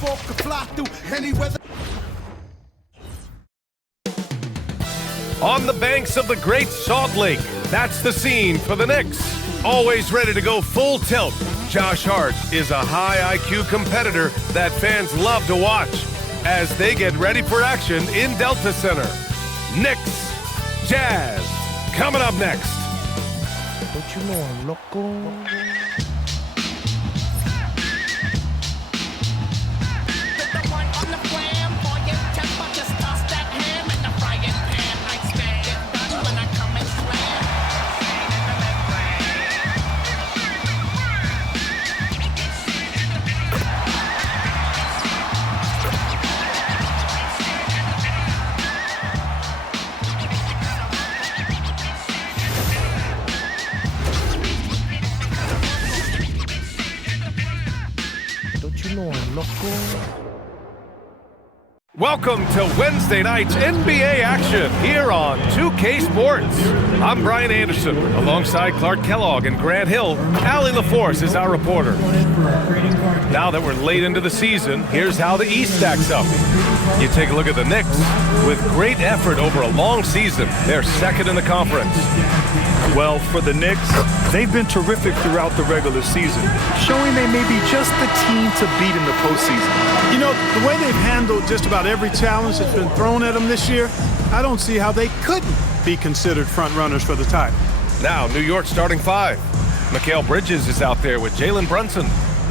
4 could fly through any weather. On the banks of the Great Salt Lake, that's the scene for the Knicks. Always ready to go full tilt, Josh Hart is a high IQ competitor that fans love to watch as they get ready for action in Delta Center. Knicks, Jazz, coming up next. Don't you know I'm loco? Welcome to Wednesday night's NBA action here on 2K Sports. I'm Brian Anderson, alongside Clark Kellogg and Grant Hill. Allie LaForce is our reporter. Now that we're late into the season, here's how the East stacks up. You take a look at the Knicks. With great effort over a long season, they're second in the conference. Well, for the Knicks, they've been terrific throughout the regular season, showing they may be just the team to beat in the postseason. You know, the way they've handled just about every challenge that's been thrown at them this year, I don't see how they couldn't be considered front runners for the title. Now, New York starting five. Mikal Bridges is out there with Jalen Brunson.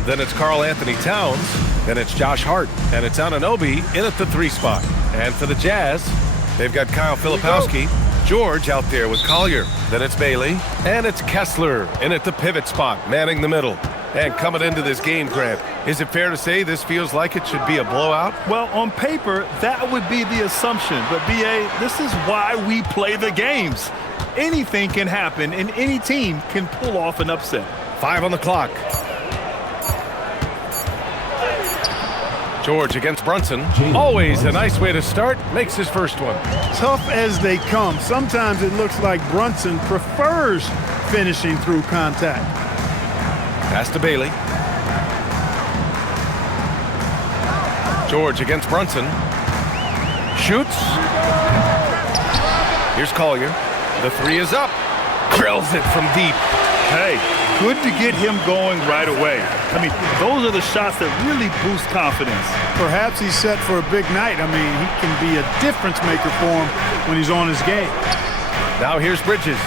Then it's Karl Anthony Towns. Then it's Josh Hart. And it's Anunoby in at the 3 spot. And for the Jazz, they've got Kyle Filipowski. George out there with Collier. Then it's Bailey. And it's Kessler in at the pivot spot, manning the middle. And coming into this game, Grant, is it fair to say this feels like it should be a blowout? Well, on paper, that would be the assumption. But, B.A., this is why we play the games. Anything can happen, and any team can pull off an upset. 5 on the clock. George against Brunson. Always a nice way to start. Makes his first one. Tough as they come. Sometimes it looks like Brunson prefers finishing through contact. Pass to Bailey. George against Brunson. Shoots. Here's Collier. The 3 is up. Drills it from deep. Hey, good to get him going right away. I mean, those are the shots that really boost confidence. Perhaps he's set for a big night. I mean, he can be a difference maker for him when he's on his game. Now here's Bridges.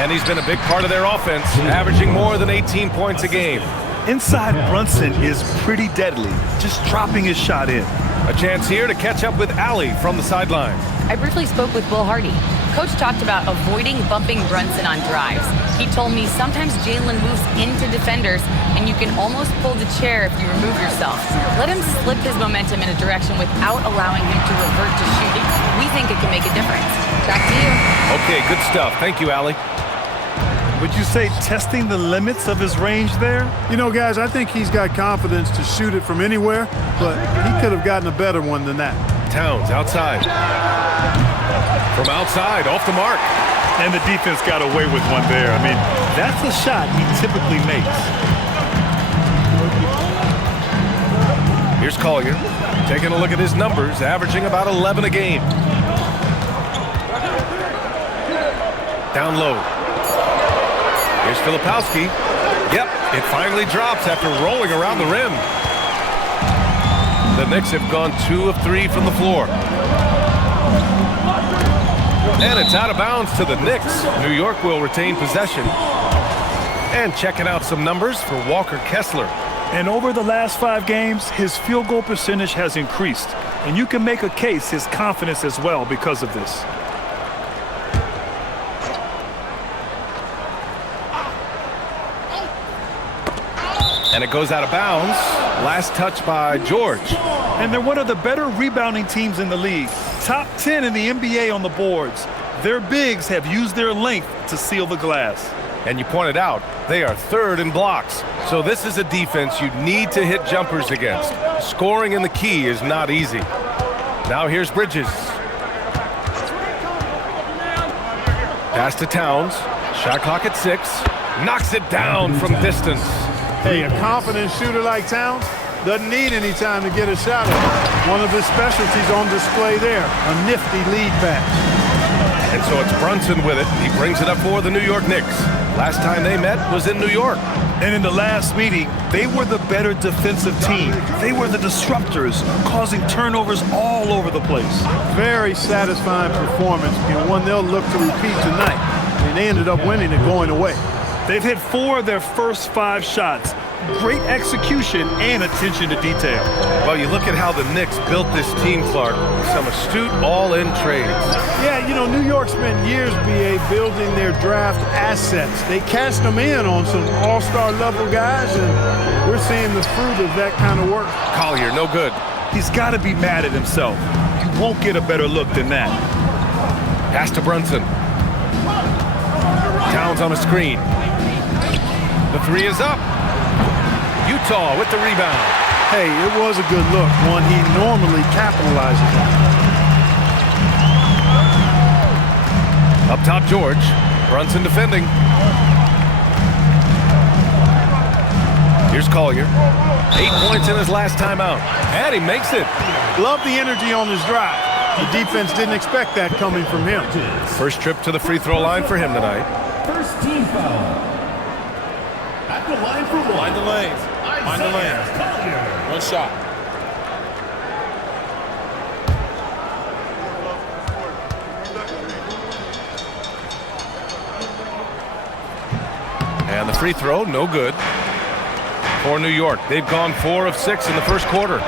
And he's been a big part of their offense, averaging more than 18 points a game. Inside Brunson is pretty deadly, just dropping his shot in. A chance here to catch up with Allie from the sideline. I briefly spoke with Will Hardy. Coach talked about avoiding bumping Brunson on drives. He told me sometimes Jalen moves into defenders, and you can almost pull the chair if you remove yourself. Let him slip his momentum in a direction without allowing him to revert to shooting. We think it can make a difference. Back to you. Okay, good stuff. Thank you, Allie. Would you say testing the limits of his range there? You know, guys, I think he's got confidence to shoot it from anywhere, but he could have gotten a better one than that. Towns outside. From outside, off the mark. And the defense got away with one there. I mean, that's a shot he typically makes. Here's Collier, taking a look at his numbers, averaging about 11 a game. Down low. Here's Filipowski. Yep, it finally drops after rolling around the rim. The Knicks have gone 2 of 3 from the floor. And it's out of bounds to the Knicks. New York will retain possession. And checking out some numbers for Walker Kessler. And over the last 5 games, his field goal percentage has increased. And you can make a case his confidence as well because of this. And it goes out of bounds. Last touch by George. And they're one of the better rebounding teams in the league. Top 10 in the NBA on the boards. Their bigs have used their length to seal the glass. And you pointed out, they are 3rd in blocks. So this is a defense you need to hit jumpers against. Scoring in the key is not easy. Now here's Bridges. Pass to Towns. Shot clock at 6. Knocks it down from distance. Hey, a confident shooter like Towns, Doesn't need any time to get a shot off. One of his specialties on display there, a nifty lead pass. And so it's Brunson with it. He brings it up for the New York Knicks. Last time they met was in New York. And in the last meeting, they were the better defensive team. They were the disruptors, causing turnovers all over the place. Very satisfying performance, and one they'll look to repeat tonight. And they ended up winning and going away. They've hit 4 of their first 5 shots. Great execution and attention to detail. Well, you look at how the Knicks built this team, Clark. Some astute all-in trades. Yeah, you know, New York spent years, B.A., building their draft assets. They cashed them in on some all-star level guys, and we're seeing the fruit of that kind of work. Collier, no good. He's got to be mad at himself. You won't get a better look than that. Pass to Brunson. Towns on a screen. The 3 is up. Utah with the rebound. Hey, it was a good look, one he normally capitalizes on. Up top, George. Brunson defending. Here's Collier. 8 points in his last time out. And he makes it. Love the energy on his drive. The defense didn't expect that coming from him. First trip to the free throw line for him tonight. First team foul. At the line for one. Mind the lanes. Mind the lanes. One shot. And the free throw, no good. For New York, they've gone 4 of 6 in the first quarter.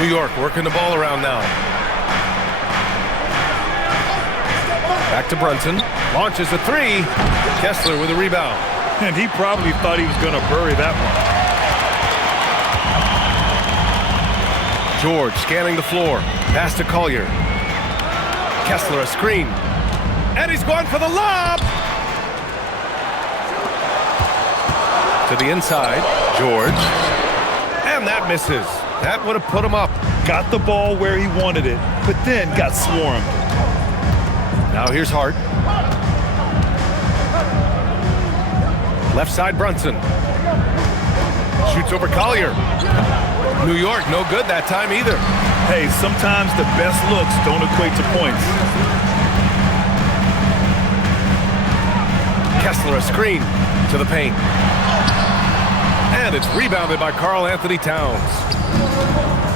New York working the ball around now. Back to Brunson. Launches a 3. Kessler with a rebound. And he probably thought he was going to bury that one. George scanning the floor. Pass to Collier. Kessler a screen. And he's going for the lob. To the inside. George. And that misses. That would have put him up. Got the ball where he wanted it, but then got swarmed. Now here's Hart. Left side, Brunson. Shoots over Collier. New York, no good that time either. Hey, sometimes the best looks don't equate to points. Kessler a screen to the paint. And it's rebounded by Karl-Anthony Towns.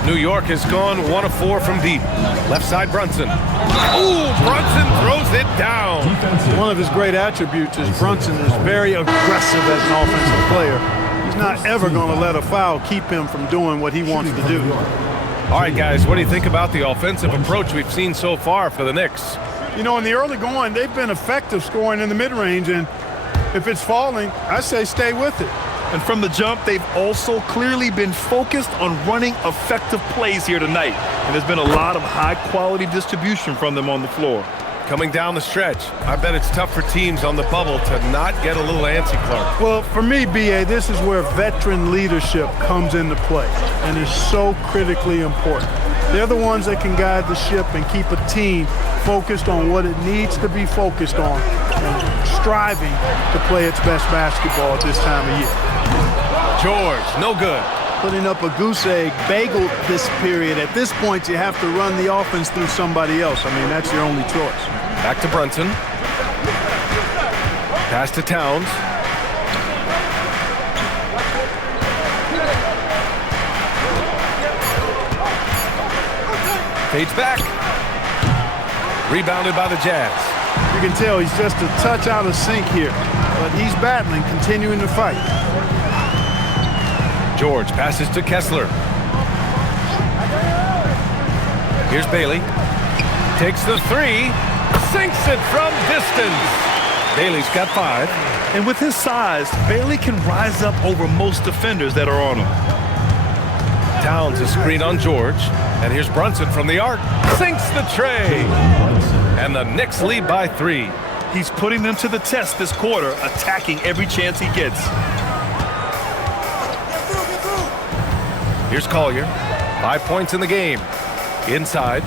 New York has gone 1 of 4 from deep. Left side, Brunson. Ooh, Brunson throws it down. One of his great attributes is Brunson is very aggressive as an offensive player. He's not ever going to let a foul keep him from doing what he wants to do. All right, guys, what do you think about the offensive approach we've seen so far for the Knicks? You know, in the early going, they've been effective scoring in the mid-range, and if it's falling, I say stay with it. And from the jump, they've also clearly been focused on running effective plays here tonight. And there's been a lot of high-quality distribution from them on the floor. Coming down the stretch, I bet it's tough for teams on the bubble to not get a little antsy, Clark. Well, for me, B.A., this is where veteran leadership comes into play and is so critically important. They're the ones that can guide the ship and keep a team focused on what it needs to be focused on and striving to play its best basketball at this time of year. George, no good. Putting up a goose egg bagel this period. At this point, you have to run the offense through somebody else. I mean, that's your only choice. Back to Brunson. Pass to Towns. Fades back. Rebounded by the Jazz. You can tell he's just a touch out of sync here, but he's battling, continuing to fight. George passes to Kessler. Here's Bailey. Takes the 3. Sinks it from distance. Bailey's got 5. And with his size, Bailey can rise up over most defenders that are on him. Towns a screen on George. And here's Brunson from the arc. Sinks the tray. And the Knicks lead by 3. He's putting them to the test this quarter, attacking every chance he gets. Here's Collier. 5 points in the game. Inside.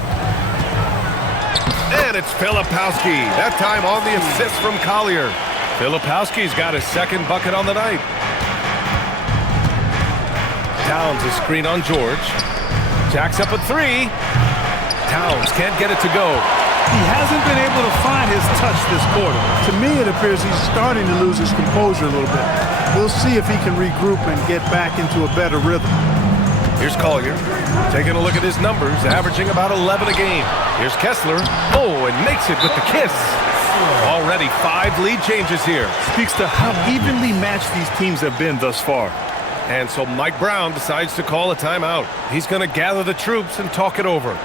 And it's Filipowski. That time on the assist from Collier. Filipowski's got his second bucket on the night. Towns a screen on George. Jacks up a three. Towns can't get it to go. He hasn't been able to find his touch this quarter. To me, it appears he's starting to lose his composure a little bit. We'll see if he can regroup and get back into a better rhythm. Here's Collier, taking a look at his numbers, averaging about 11 a game. Here's Kessler. Oh, and makes it with the kiss. Already 5 lead changes here. Speaks to how evenly matched these teams have been thus far. And so Mike Brown decides to call a timeout. He's going to gather the troops and talk it over.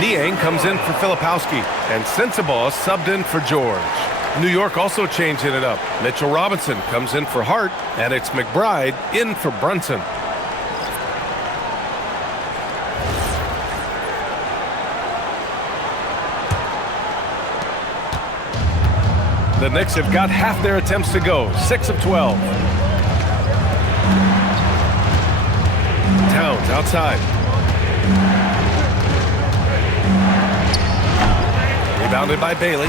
Niang comes in for Filipowski, and Sensabaugh subbed in for George. New York also changing it up. Mitchell Robinson comes in for Hart, and it's McBride in for Brunson. The Knicks have got half their attempts to go, 6 of 12. Towns outside. Rebounded by Bailey.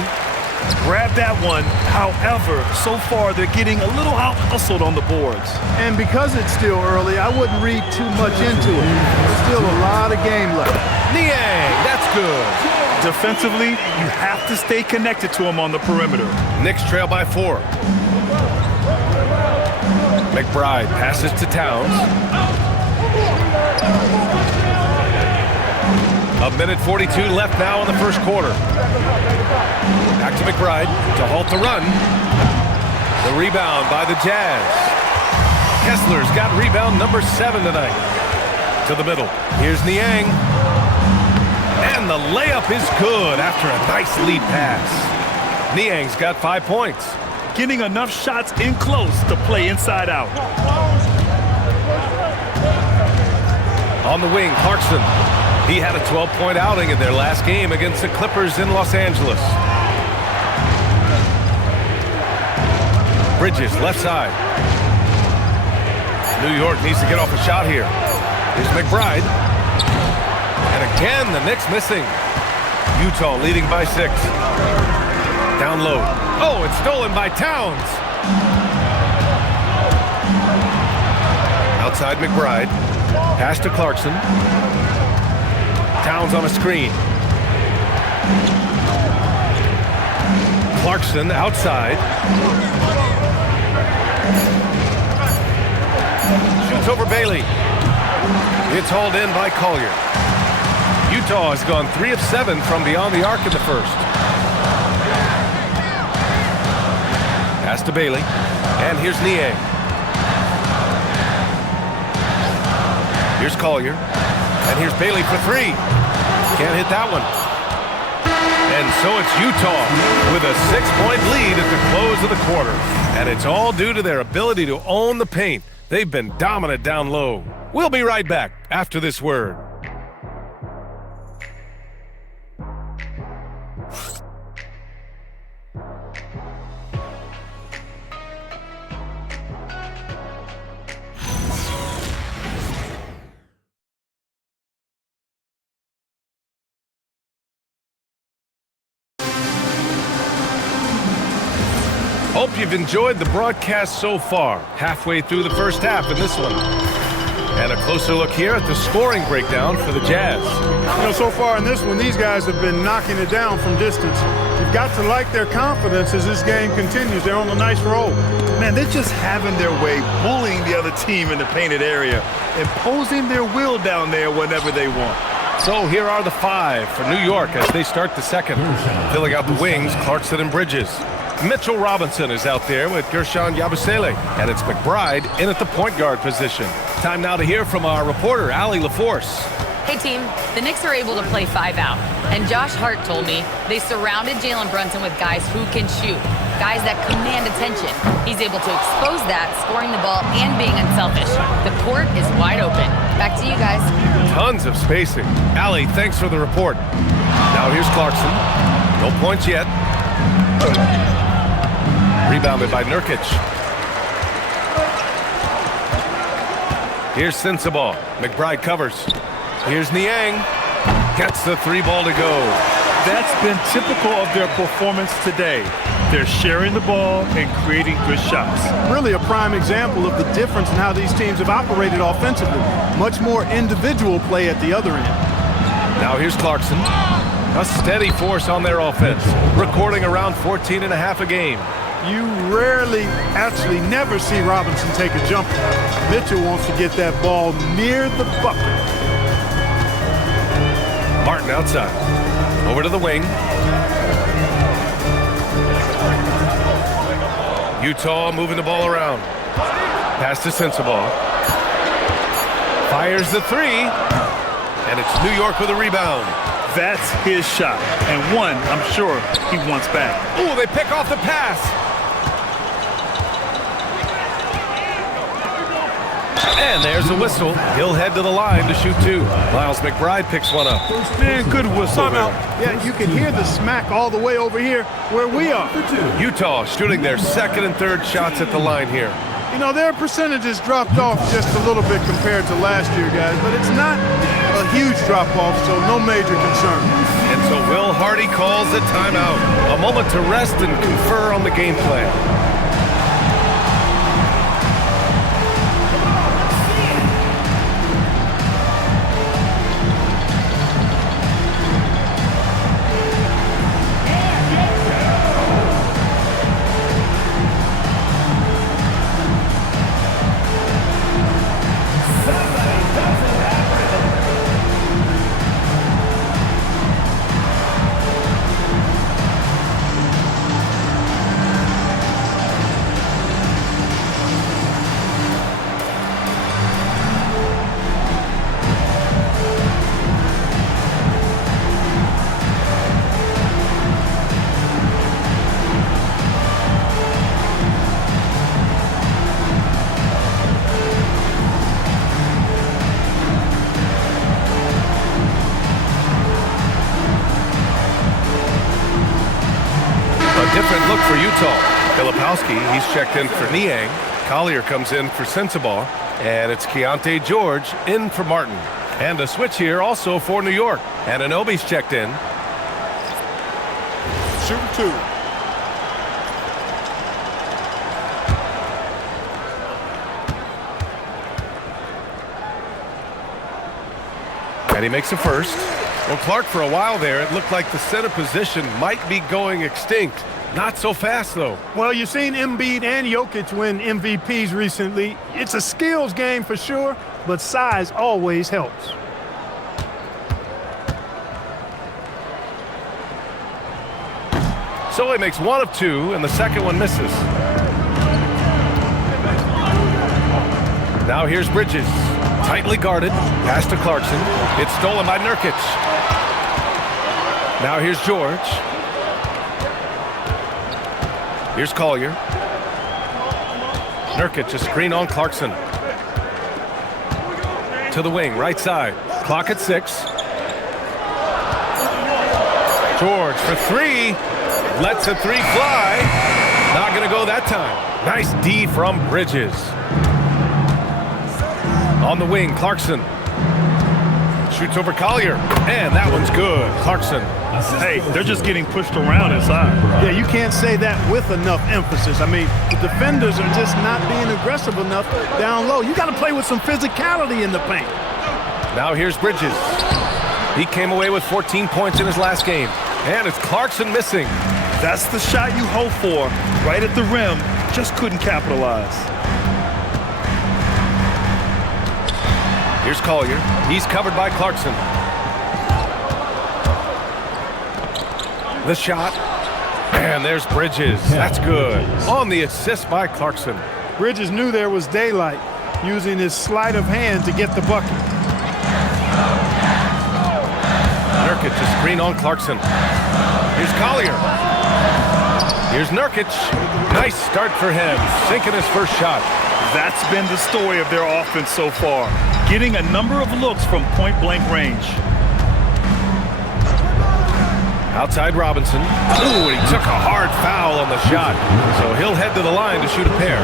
Grab that one. However, so far they're getting a little out-hustled on the boards. And because it's still early, I wouldn't read too much into it. There's still a lot of game left. Niang, that's good. Defensively, you have to stay connected to him on the perimeter. Knicks trail by 4. McBride passes to Towns. A minute 42 left now in the first quarter. Back to McBride to halt the run. The rebound by the Jazz. Kessler's got rebound number 7 tonight. To the middle. Here's Niang. And the layup is good after a nice lead pass. Niang's got 5 points. Getting enough shots in close to play inside out. On the wing, Clarkson. He had a 12-point outing in their last game against the Clippers in Los Angeles. Bridges, left side. New York needs to get off a shot here. Here's McBride. And again, the Knicks missing. Utah leading by 6. Down low. Oh, it's stolen by Towns. Outside McBride. Pass to Clarkson. Towns on a screen. Clarkson outside. Shoots over Bailey. It's hauled in by Collier. Utah has gone 3 of 7 from beyond the arc in the first. Pass to Bailey. And here's Niang. Here's Collier. And here's Bailey for 3. Can't hit that one. And so it's Utah with a 6-point lead at the close of the quarter. And it's all due to their ability to own the paint. They've been dominant down low. We'll be right back after this word. Hope you've enjoyed the broadcast so far. Halfway through the first half in this one. And a closer look here at the scoring breakdown for the Jazz. So far in this one, these guys have been knocking it down from distance. You've got to like their confidence as this game continues. They're on a nice roll. Man, they're just having their way, bullying the other team in the painted area, imposing their will down there whenever they want. So here are the 5 for New York as they start the second. Filling out the wings, Clarkson and Bridges. Mitchell Robinson is out there with Gershon Yabusele, and it's McBride in at the point guard position. Time now to hear from our reporter, Allie LaForce. Hey team, the Knicks are able to play 5 out, and Josh Hart told me they surrounded Jalen Brunson with guys who can shoot, guys that command attention. He's able to expose that, scoring the ball and being unselfish. The court is wide open. Back to you guys. Tons of spacing. Allie, thanks for the report. Now here's Clarkson. No points yet. Rebounded by Nurkic. Here's Sensabaugh. McBride covers. Here's Niang. Gets the 3 ball to go. That's been typical of their performance today. They're sharing the ball and creating good shots. Really a prime example of the difference in how these teams have operated offensively. Much more individual play at the other end. Now here's Clarkson. A steady force on their offense, recording around 14.5 a game. You rarely, actually never see Robinson take a jumper. Mitchell wants to get that ball near the bucket. Martin outside. Over to the wing. Utah moving the ball around. Pass to Sensabaugh. Fires the 3. And it's New York with a rebound. That's his shot. And one, I'm sure, he wants back. Ooh, they pick off the pass. And there's a whistle. He'll head to the line to shoot 2. Miles McBride picks one up. Man, good whistle there. Yeah, you can hear the smack all the way over here where we are. Utah shooting their 2nd and 3rd shots at the line here. Their percentages dropped off just a little bit compared to last year, guys, but it's not a huge drop-off, so no major concern. And so Will Hardy calls a timeout. A moment to rest and confer on the game plan. Different look for Utah. Filipowski, he's checked in for Niang. Collier comes in for Sensabaugh. And it's Keontae George in for Martin. And a switch here also for New York. And Anunoby's checked in. Shooting 2. And he makes a first. Well, Clark, for a while there, it looked like the center position might be going extinct. Not so fast, though. Well, you've seen Embiid and Jokic win MVPs recently. It's a skills game for sure, but size always helps. So he makes 1 of 2, and the second one misses. Now here's Bridges. Tightly guarded. Pass to Clarkson. It's stolen by Nurkic. Now here's George. Here's Collier. Nurkic, a screen on Clarkson. To the wing, right side. Clock at 6. George for 3. Lets a 3 fly. Not going to go that time. Nice D from Bridges. On the wing, Clarkson. shoots over Collier, and that one's good. Clarkson. Hey, they're just getting pushed around inside. Yeah, you can't say that with enough emphasis. I mean, the defenders are just not being aggressive enough down low. You got to play with some physicality in the paint. Now here's Bridges. He came away with 14 points in his last game, and it's Clarkson missing. That's the shot you hope for, right at the rim. Just couldn't capitalize. Here's Collier. He's covered by Clarkson. The shot. And there's Bridges. That's good. On the assist by Clarkson. Bridges knew there was daylight, using his sleight of hand to get the bucket. Nurkic is screen on Clarkson. Here's Collier. Here's Nurkic. Nice start for him. Sinking his first shot. That's been the story of their offense so far. Getting a number of looks from point-blank range. Outside Robinson. Ooh, and he took a hard foul on the shot. So he'll head to the line to shoot a pair.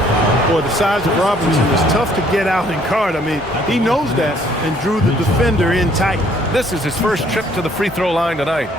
Boy, the size of Robinson is tough to get out and guard. I mean, he knows that and drew the defender in tight. This is his first trip to the free throw line tonight.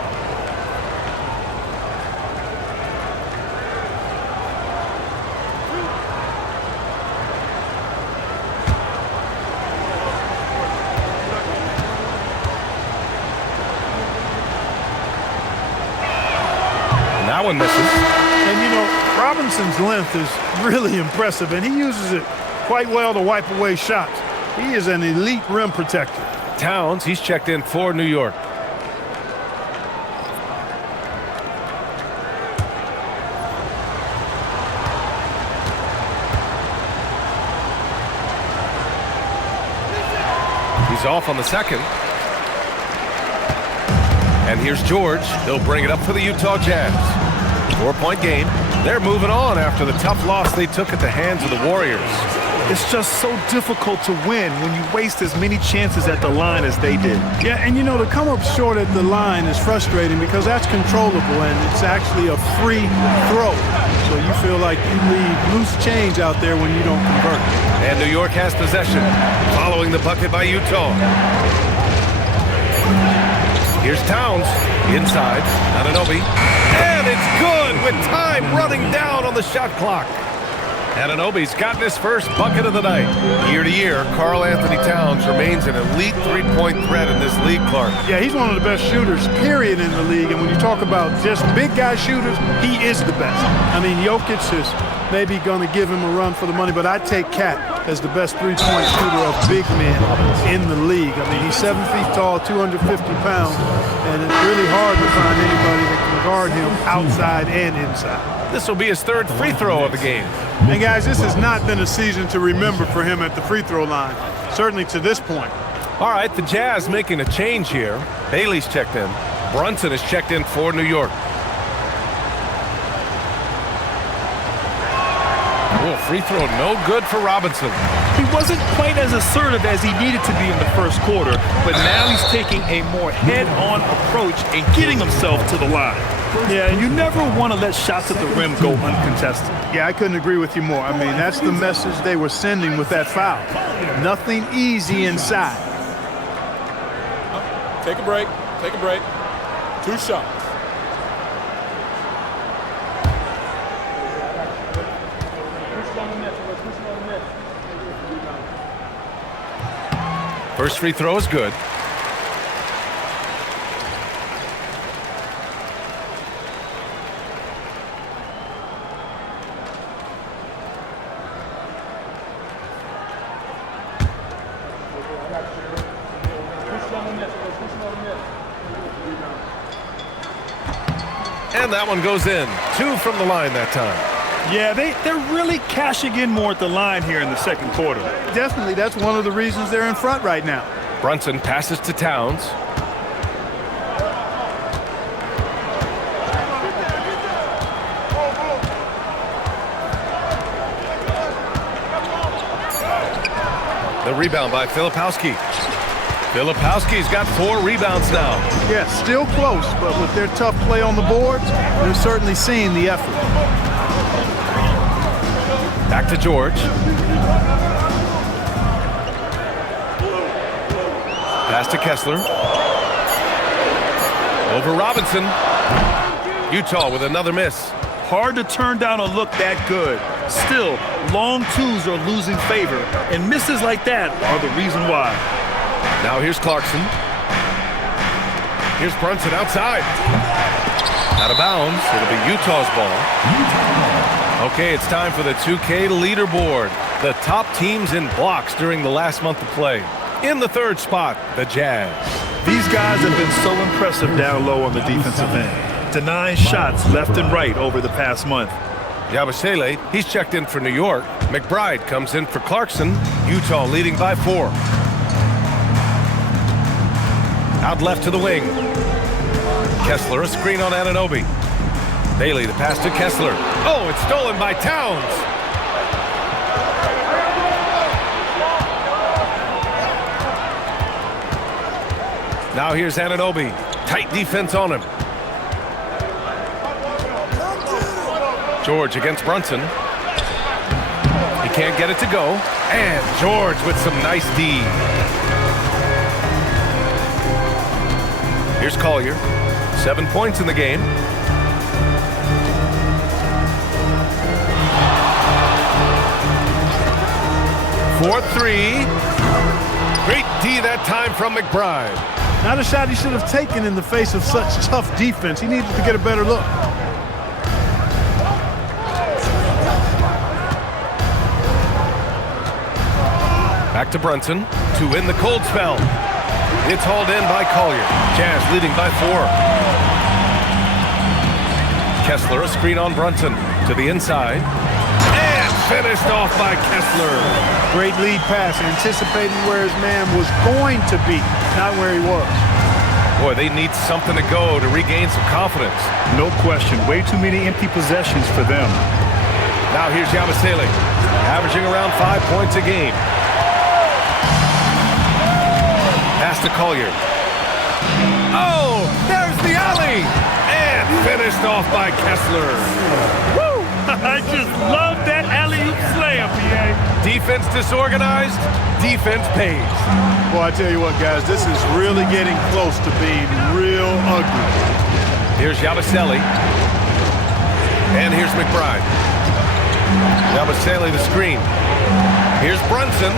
That one misses. And, you know, Robinson's length is really impressive, and he uses it quite well to wipe away shots. He is an elite rim protector. Towns, he's checked in for New York. He's off on the second. And here's George. He'll bring it up for the Utah Jazz. 4-point game. They're moving on after the tough loss they took at the hands of the Warriors. It's just so difficult to win when you waste as many chances at the line as they did. Yeah, and you know, to come up short at the line is frustrating because that's controllable and it's actually a free throw. So you feel like you leave loose change out there when you don't convert. And New York has possession, following the bucket by Utah. Here's Towns, inside, Anunoby, and it's good with time running down on the shot clock. Anunoby's gotten his first bucket of the night. Year to year, Karl Anthony Towns remains an elite three-point threat in this league, Clark. Yeah, he's one of the best shooters, period, in the league. And when you talk about just big guy shooters, he is the best. I mean, Jokic is maybe going to give him a run for the money, but I'd take Cat as the best three-point shooter of big men in the league. I mean, he's 7 feet tall, 250 pounds, and it's really hard to find anybody that can guard him outside and inside. This will be his third free throw of the game. And guys, this has not been a season to remember for him at the free throw line, certainly to this point. All right, the Jazz making a change here. Bailey's checked in. Brunson is checked in for New York. Oh, free throw no good for Robinson. He wasn't quite as assertive as he needed to be in the first quarter, but now he's taking a more head-on approach and getting himself to the line. Yeah, and you never want to let shots at the rim go uncontested. Yeah, I couldn't agree with you more. I mean, that's the message they were sending with that foul. Nothing easy inside. Take a break. Take a break. 2 shots. First free throw is good. And that one goes in. 2 from the line that time. Yeah, they're really cashing in more at the line here in the second quarter. Definitely, that's one of the reasons they're in front right now. Brunson passes to Towns. The rebound by Filipowski. Filipowski's got 4 rebounds now. Yeah, still close, but with their tough play on the boards, we're certainly seeing the effort. Back to George. Pass to Kessler. Over Robinson. Utah with another miss. Hard to turn down a look that good. Still, long twos are losing favor, and misses like that are the reason why. Now here's Clarkson. Here's Brunson outside. Out of bounds. It'll be Utah's ball. Okay, it's time for the 2K leaderboard. The top teams in blocks during the last month of play. In the third spot, the Jazz. These guys have been so impressive down low on the defensive end, denying shots left and right over the past month. Yabusele, he's checked in for New York. McBride comes in for Clarkson. Utah leading by 4. Out left to the wing. Kessler, a screen on Anunoby. Bailey, the pass to Kessler. Oh, it's stolen by Towns. Now here's Anunoby. Tight defense on him. George against Brunson. He can't get it to go. And George with some nice D. Here's Collier. 7 points in the game. For 3. Great D that time from McBride. Not a shot he should have taken in the face of such tough defense. He needed to get a better look. Back to Brunson to win the cold spell. It's hauled in by Collier. Jazz leading by 4. Kessler, a screen on Brunson to the inside. And finished off by Kessler. Great lead pass, anticipating where his man was going to be, not where he was. Boy, they need something to go to regain some confidence. No question. Way too many empty possessions for them. Now here's Yabusele, averaging around 5 points a game. Pass to Collier. Oh, there's the alley! And finished off by Kessler. Woo! I just love that alley-oop slam, BA. Defense disorganized, defense pays. Boy, I tell you what, guys, this is really getting close to being real ugly. Here's Yabusele. And here's McBride. Yabusele the screen. Here's Brunson.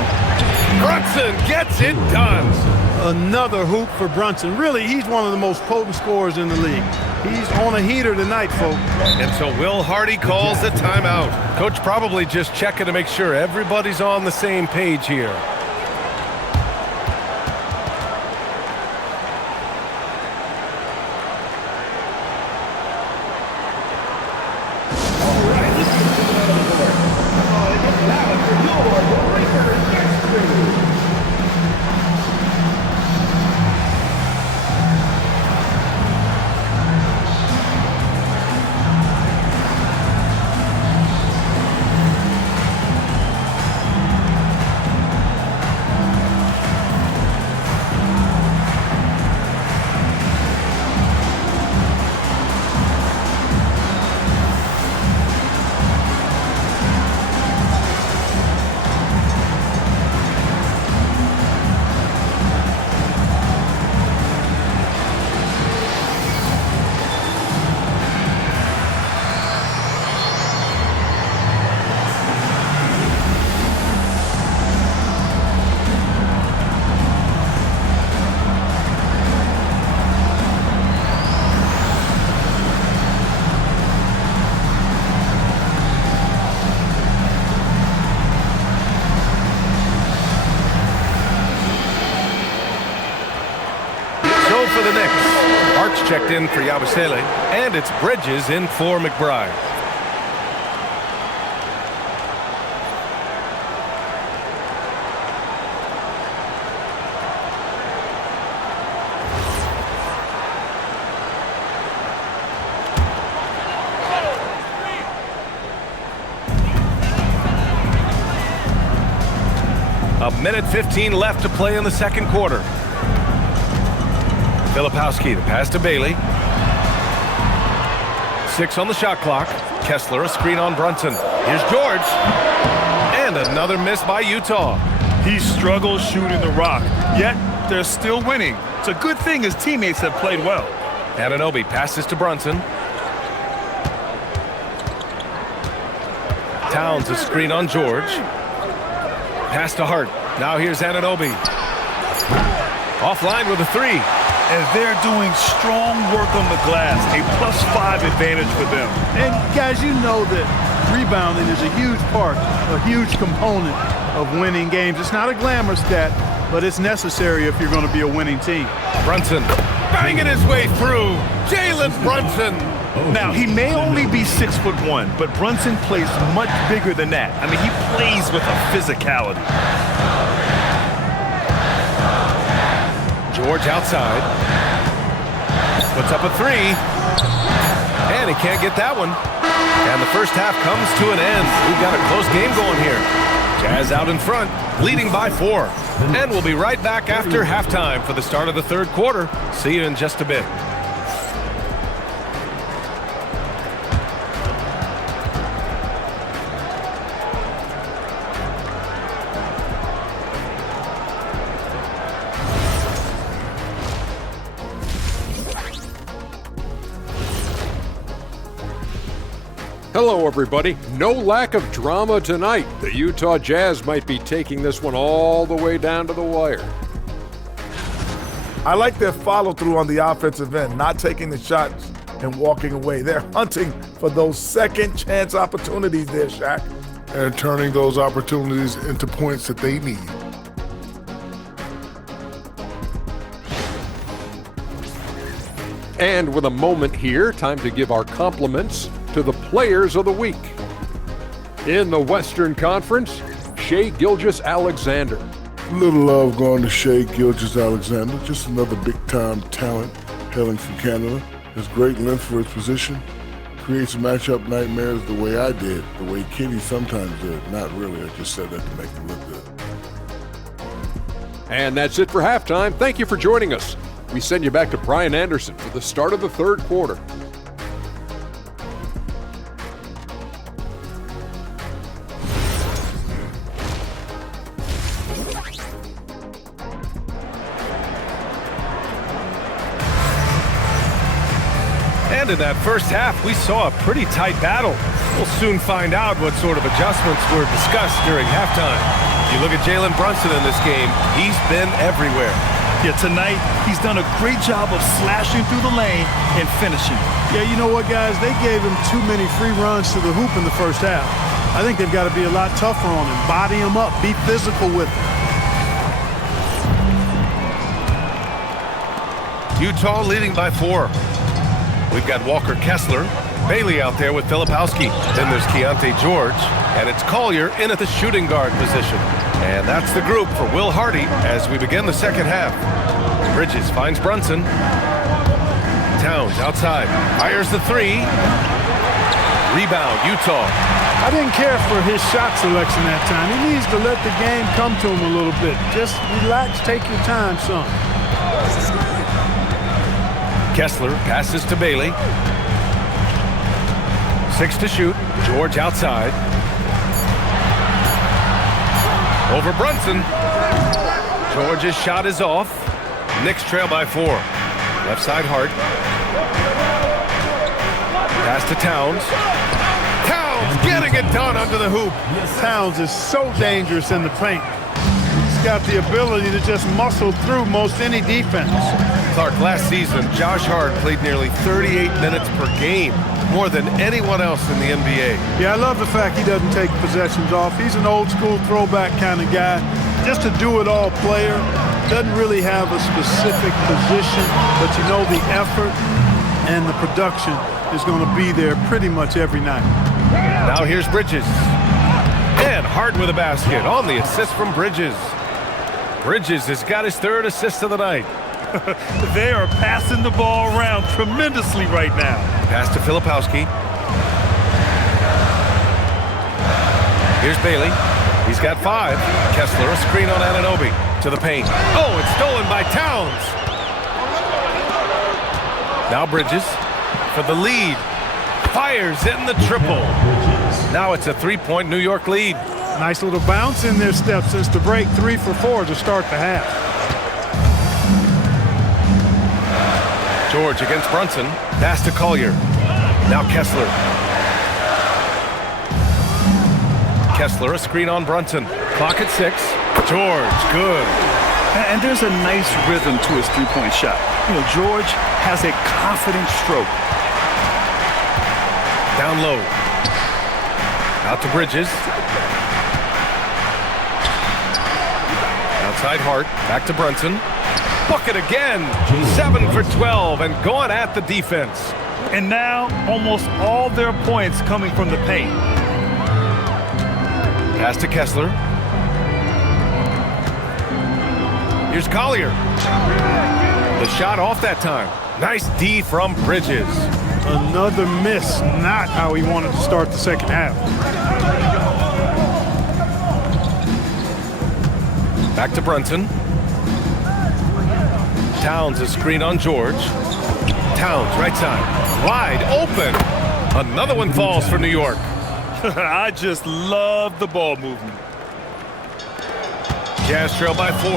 Brunson gets it done. Another hoop for Brunson. Really, he's one of the most potent scorers in the league. He's on a heater tonight, folks. And so Will Hardy calls the timeout. Coach probably just checking to make sure everybody's on the same page here. For the Knicks, Arch checked in for Yabusele, and it's Bridges in for McBride. A minute 15 left to play in the second quarter. Filipowski, the pass to Bailey. 6 on the shot clock. Kessler, a screen on Brunson. Here's George. And another miss by Utah. He struggles shooting the rock, yet but they're still winning. It's a good thing his teammates have played well. Anunoby passes to Brunson. Towns a screen on George. Pass to Hart. Now here's Anunoby. Offline with a three. And they're doing strong work on the glass, a +5 advantage for them. And guys, you know that rebounding is a huge part, a huge component of winning games. It's not a glamour stat, but it's necessary if you're going to be a winning team. Brunson banging his way through. Jalen Brunson. Now, he may only be 6'1", but Brunson plays much bigger than that. I mean, he plays with a physicality. George outside. Puts up a three. And he can't get that one. And the first half comes to an end. We've got a close game going here. Jazz out in front, leading by 4. And we'll be right back after halftime for the start of the third quarter. See you in just a bit. Hello, everybody. No lack of drama tonight. The Utah Jazz might be taking this one all the way down to the wire. I like their follow-through on the offensive end, not taking the shots and walking away. They're hunting for those second-chance opportunities there, Shaq. And turning those opportunities into points that they need. And with a moment here, time to give our compliments to the players of the week. In the Western Conference, Shai Gilgeous-Alexander. Little love going to Shai Gilgeous-Alexander, just another big-time talent hailing from Canada. Has great length for his position, creates matchup nightmares the way I did, the way Kenny sometimes did. Not really, I just said that to make him look good. And that's it for halftime. Thank you for joining us. We send you back to Brian Anderson for the start of the third quarter. And in that first half, we saw a pretty tight battle. We'll soon find out what sort of adjustments were discussed during halftime. You look at Jalen Brunson in this game, he's been everywhere. Yeah, tonight, he's done a great job of slashing through the lane and finishing. Yeah, you know what, guys? They gave him too many free runs to the hoop in the first half. I think they've got to be a lot tougher on him, body him up, be physical with him. Utah leading by 4. We've got Walker Kessler, Bailey out there with Filipowski. Then there's Keontae George, and it's Collier in at the shooting guard position. And that's the group for Will Hardy as we begin the second half. Bridges finds Brunson. Towns outside, fires the three. Rebound, Utah. I didn't care for his shot selection that time. He needs to let the game come to him a little bit. Just relax, take your time, son. Kessler passes to Bailey. 6 to shoot. George outside. Over Brunson. George's shot is off. Knicks trail by 4. Left side Hart. Pass to Towns. Towns getting it done under the hoop. Towns is so dangerous in the paint. He's got the ability to just muscle through most any defense. Clark, last season, Josh Hart played nearly 38 minutes per game, more than anyone else in the NBA. Yeah, I love the fact he doesn't take possessions off. He's an old school throwback kind of guy. Just a do-it-all player. Doesn't really have a specific position, but you know the effort and the production is going to be there pretty much every night. Now here's Bridges. And Hart with a basket on the assist from Bridges. Bridges has got his third assist of the night. They are passing the ball around tremendously right now. Pass to Filipowski. Here's Bailey. He's got 5. Kessler, a screen on Anunoby. To the paint. Oh, it's stolen by Towns. Now Bridges for the lead. Fires in the triple. Now it's a 3-point New York lead. Nice little bounce in their step since the break. 3 for 4 to start the half. George against Brunson. Pass to Collier. Now Kessler. Kessler, a screen on Brunson. Clock at 6. George, good. And there's a nice rhythm to his three-point shot. You know, George has a confident stroke. Down low. Out to Bridges. Outside Hart. Back to Brunson. Bucket again. 7 for 12 and going at the defense. And now almost all their points coming from the paint. Pass to Kessler. Here's Collier. The shot off that time. Nice D from Bridges. Another miss, not how he wanted to start the second half. Back to Brunson. Towns a screen on George. Towns, right side. Wide open. Another one falls for New York. I just love the ball movement. Jazz trail by 4.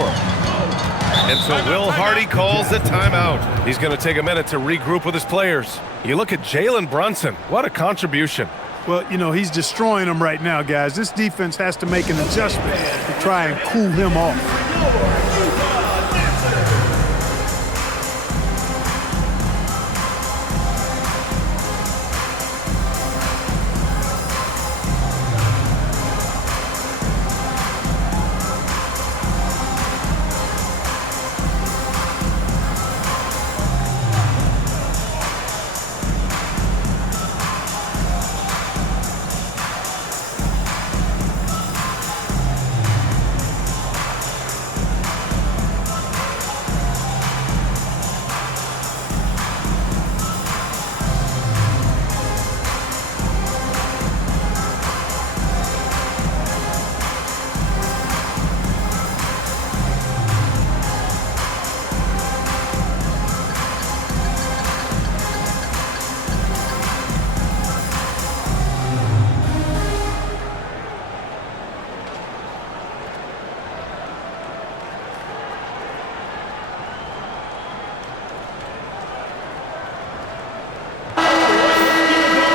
And so Will Hardy calls the timeout. He's going to take a minute to regroup with his players. You look at Jalen Brunson. What a contribution. Well, you know, he's destroying them right now, guys. This defense has to make an adjustment to try and cool him off.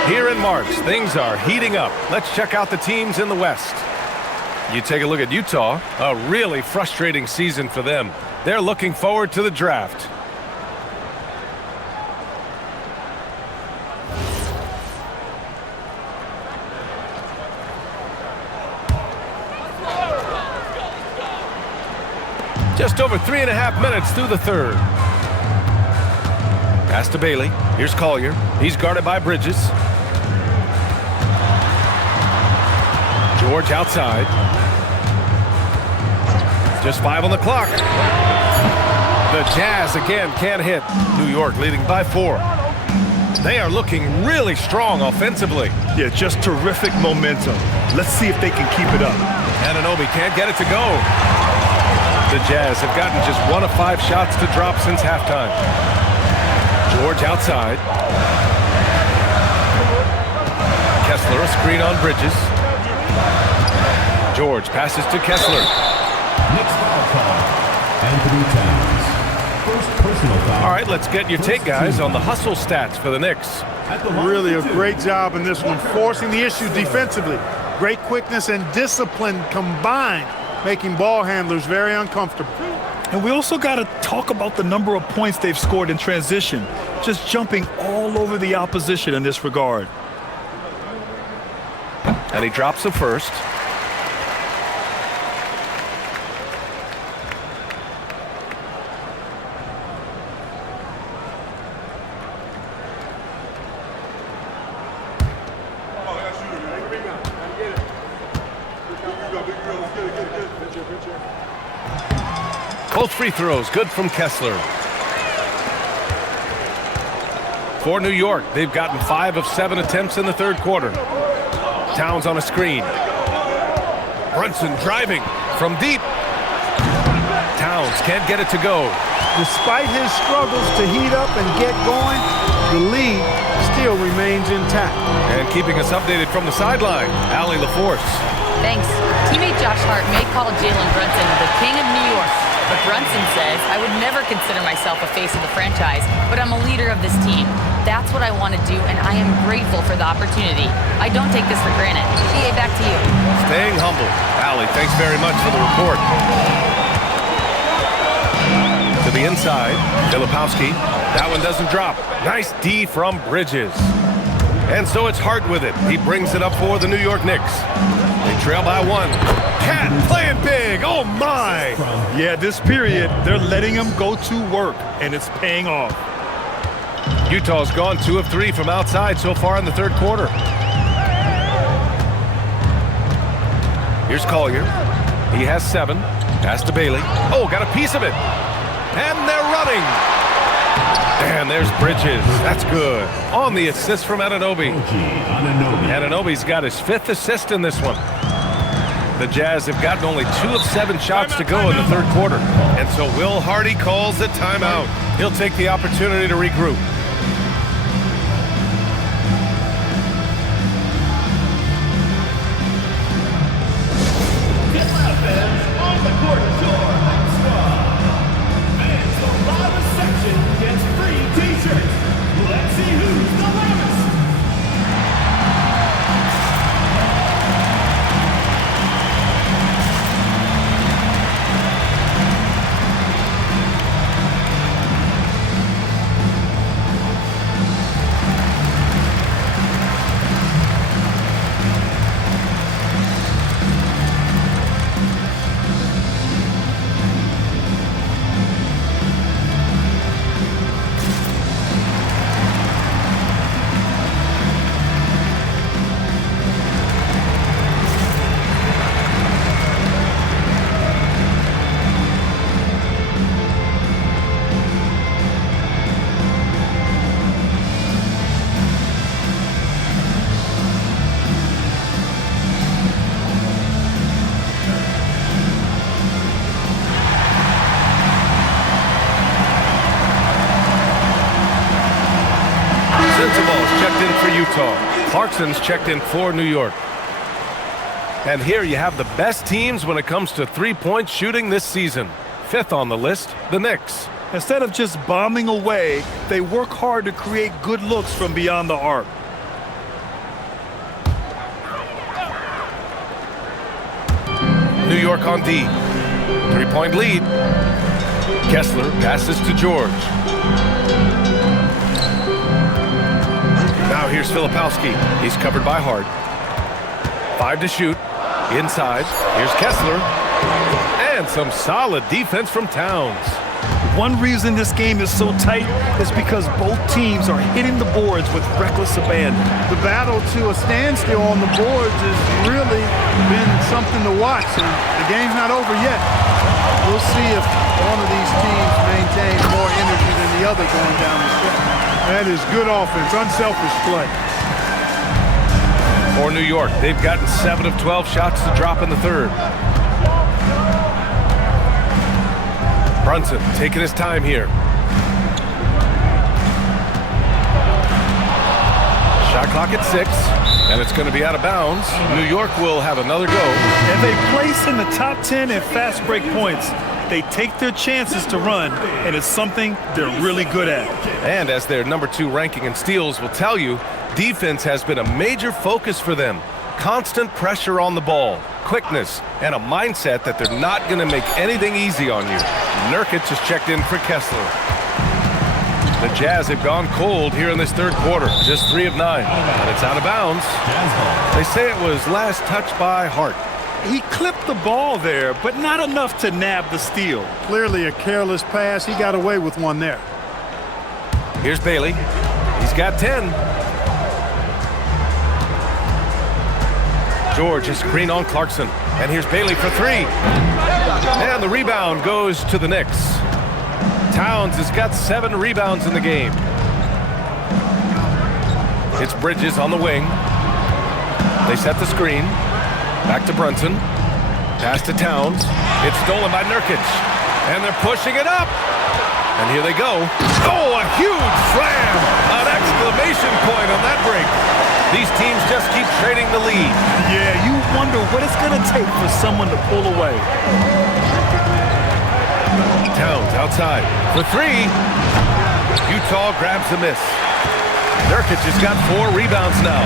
Here in March, things are heating up. Let's check out the teams in the West. You take a look at Utah, a really frustrating season for them. They're looking forward to the draft. Just over 3.5 minutes through the third. Pass to Bailey. Here's Collier. He's guarded by Bridges. George outside. Just 5 on the clock. The Jazz again can't hit. New York leading by 4. They are looking really strong offensively. Yeah, just terrific momentum. Let's see if they can keep it up. Anunoby can't get it to go. The Jazz have gotten just 1 of 5 shots to drop since halftime. George outside. Kessler, a screen on Bridges. George passes to Kessler. Knicks foul call. Anthony Towns. First personal foul. All right, let's get your take, guys, on the hustle stats for the Knicks. Really a great job in this one, forcing the issue defensively. Great quickness and discipline combined, making ball handlers very uncomfortable. And we also got to talk about the number of points they've scored in transition, just jumping all over the opposition in this regard. And he drops the first. Both free throws good from Kessler. For New York, they've gotten 5 of 7 attempts in the third quarter. Towns on a screen. Brunson driving from deep. Towns can't get it to go. Despite his struggles to heat up and get going, the lead still remains intact. And keeping us updated from the sideline, Allie LaForce. Thanks. Teammate Josh Hart may call Jalen Brunson the king of New York. But Brunson says, I would never consider myself a face of the franchise, but I'm a leader of this team. That's what I want to do, and I am grateful for the opportunity. I don't take this for granted. PA, back to you. Staying humble. Allie, thanks very much for the report. To the inside, Filipowski. That one doesn't drop. Nice D from Bridges. And so it's Hart with it. He brings it up for the New York Knicks. They trail by 1. Cat playing big. Oh, my. Yeah, this period, they're letting him go to work, and it's paying off. Utah's gone 2 of 3 from outside so far in the third quarter. Here's Collier. He has 7. Pass to Bailey. Oh, got a piece of it. And they're running. And there's Bridges. That's good. On the assist from Anunoby. Anunoby's got his 5th assist in this one. The Jazz have gotten only 2 of 7 shots to go in the third quarter. And so Will Hardy calls the timeout. He'll take the opportunity to regroup. On the court, fans, the loudest section gets free t-shirts. Let's see who's the loudest. Clarkson's checked in for New York. And here you have the best teams when it comes to three-point shooting this season. 5th on the list, the Knicks. Instead of just bombing away, they work hard to create good looks from beyond the arc. New York on D. 3-point lead. Kessler passes to George. Now here's Filipowski. He's covered by Hart. 5 to shoot. Inside. Here's Kessler. And some solid defense from Towns. One reason this game is so tight is because both teams are hitting the boards with reckless abandon. The battle to a standstill on the boards has really been something to watch, and the game's not over yet. We'll see if one of these teams maintains more energy than the other going down the stretch. That is good offense, unselfish play. For New York, they've gotten 7 of 12 shots to drop in the third. Brunson taking his time here. Shot clock at 6, and it's going to be out of bounds. New York will have another go. And they place in the top 10 in fast break points. They take their chances to run, and it's something they're really good at. And as their number 2 ranking in steals will tell you, defense has been a major focus for them. Constant pressure on the ball, quickness, and a mindset that they're not going to make anything easy on you. Nurkic has checked in for Kessler. The Jazz have gone cold here in this third quarter, just 3 of 9, and it's out of bounds. They say it was last touched by Hart. He clipped the ball there, but not enough to nab the steal. Clearly a careless pass. He got away with one there. Here's Bailey. He's got 10. George is screen on Clarkson. And here's Bailey for 3. And the rebound goes to the Knicks. Towns has got 7 rebounds in the game. It's Bridges on the wing. They set the screen. Back to Brunson. Pass to Towns. It's stolen by Nurkic. And they're pushing it up. And here they go. Oh, a huge slam! An exclamation point on that break. These teams just keep trading the lead. Yeah, you wonder what it's going to take for someone to pull away. Towns outside for three. Utah grabs the miss. Nurkic has got 4 rebounds now.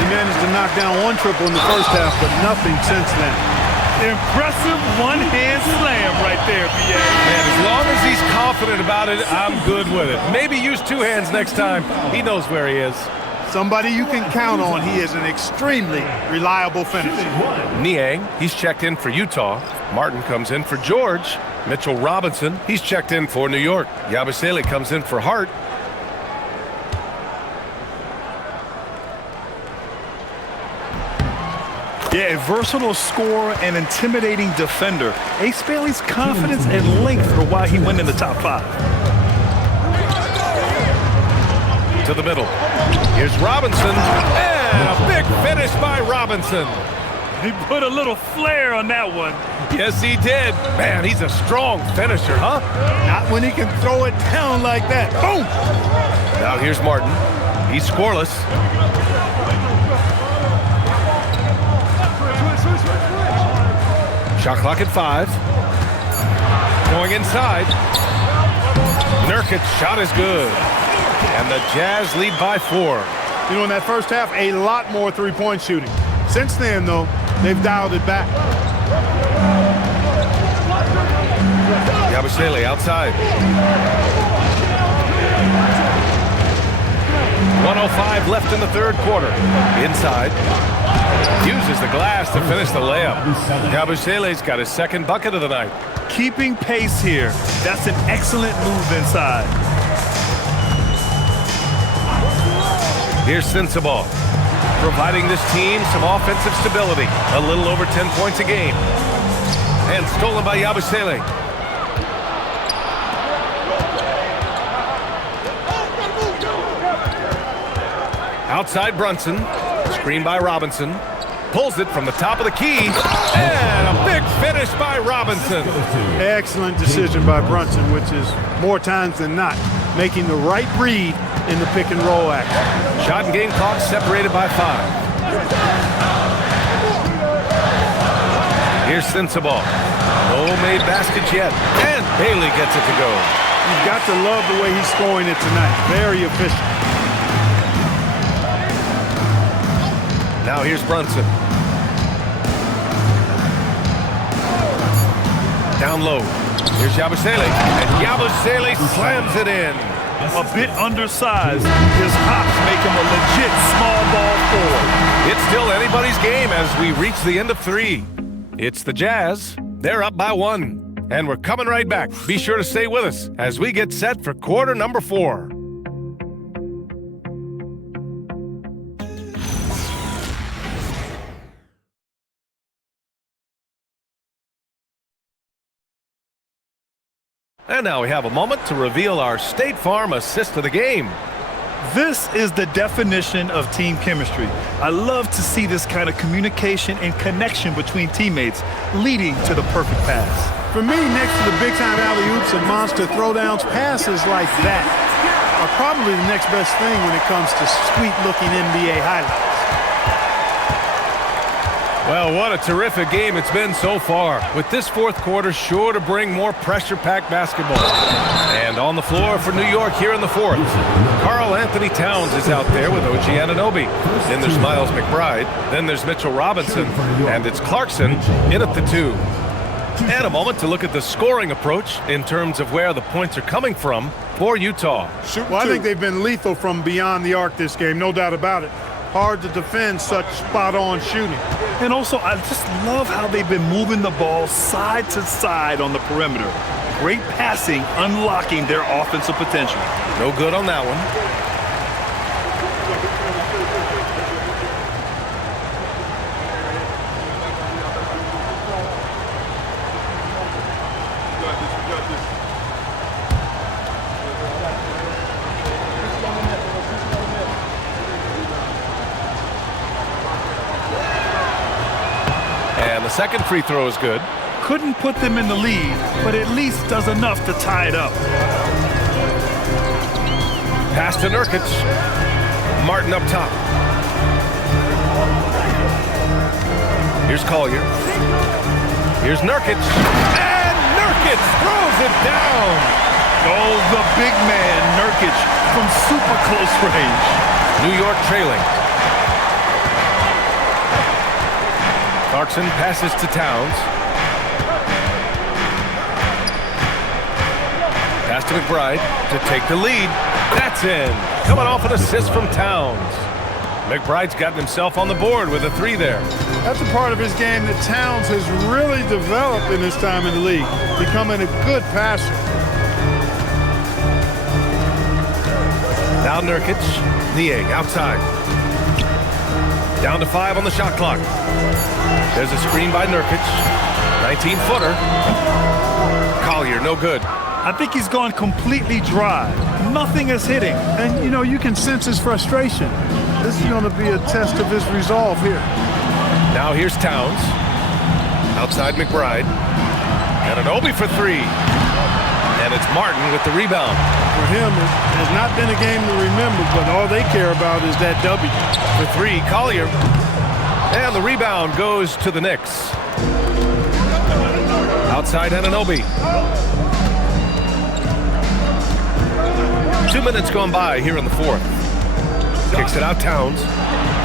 He managed to knock down 1 triple in the first half, but nothing since then. Impressive one-hand slam right there, BA. Man, as long as he's confident about it, I'm good with it. Maybe use 2 hands next time. He knows where he is. Somebody you can count on. He is an extremely reliable finisher. Niang, he's checked in for Utah. Martin comes in for George. Mitchell Robinson, he's checked in for New York. Yabusele comes in for Hart. Yeah, a versatile scorer and intimidating defender. Ace Bailey's confidence and length are why he went in the top 5. To the middle. Here's Robinson. And a big finish by Robinson. He put a little flair on that one. Yes, he did. Man, he's a strong finisher, huh? Not when he can throw it down like that. Boom! Now here's Martin. He's scoreless. Shot clock at 5. Going inside. Nurkic's shot is good. And the Jazz lead by 4. You know, in that first half, a lot more three-point shooting. Since then, though, they've dialed it back. Yabusele outside. 1:05 left in the third quarter. Inside. Uses the glass to finish the layup. Yabusele's got his second bucket of the night. Keeping pace here. That's an excellent move inside. Here's Sensabaugh, providing this team some offensive stability. A little over 10 points a game. And stolen by Yabusele. Outside Brunson. Screen by Robinson. Pulls it from the top of the key. And a big finish by Robinson. Excellent decision by Brunson, which is more times than not making the right read in the pick and roll action. Shot and game clock separated by 5. Here's Sensabaugh. No made baskets yet. And Bailey gets it to go. You've got to love the way he's scoring it tonight. Very efficient. Now here's Brunson. Down low. Here's Yabusele. And Yabusele slams it in. A bit undersized. His hops make him a legit small ball forward. It's still anybody's game as we reach the end of 3. It's the Jazz. They're up by 1. And we're coming right back. Be sure to stay with us as we get set for quarter number 4. And now we have a moment to reveal our State Farm assist of the game. This is the definition of team chemistry. I love to see this kind of communication and connection between teammates leading to the perfect pass. For me, next to the big-time alley-oops and monster throwdowns, passes like that are probably the next best thing when it comes to sweet-looking NBA highlights. Well, what a terrific game it's been so far, with this fourth quarter sure to bring more pressure-packed basketball. And on the floor for New York here in the fourth, Karl Anthony Towns is out there with OG Anunoby. Then there's Miles McBride, then there's Mitchell Robinson, and it's Clarkson in at the 2. And a moment to look at the scoring approach in terms of where the points are coming from for Utah. Well, I think they've been lethal from beyond the arc this game, no doubt about it. Hard to defend such spot-on shooting. And also, I just love how they've been moving the ball side to side on the perimeter. Great passing, unlocking their offensive potential. No good on that one. The second free throw is good. Couldn't put them in the lead, but at least does enough to tie it up. Pass to Nurkic. Martin up top. Here's Collier. Here's Nurkic. And Nurkic Nurkic throws it down. Oh, the big man, Nurkic, from super close range. New York trailing. Clarkson passes to Towns. Pass to McBride to take the lead. That's in. Coming off an assist from Towns. McBride's gotten himself on the board with a 3 there. That's a part of his game that Towns has really developed in his time in the league, becoming a good passer. Now Nurkic, Niang outside. Down to 5 on the shot clock. There's a screen by Nurkic. 19-footer. Collier, no good. I think he's gone completely dry. Nothing is hitting. And, you know, you can sense his frustration. This is going to be a test of his resolve here. Now here's Towns. Outside McBride. And an Obi for 3. And it's Martin with the rebound. For him, it has not been a game to remember, but all they care about is that W. For 3, Collier. And the rebound goes to the Knicks. Outside Anunoby. 2 minutes gone by here in the 4th. Kicks it out Towns.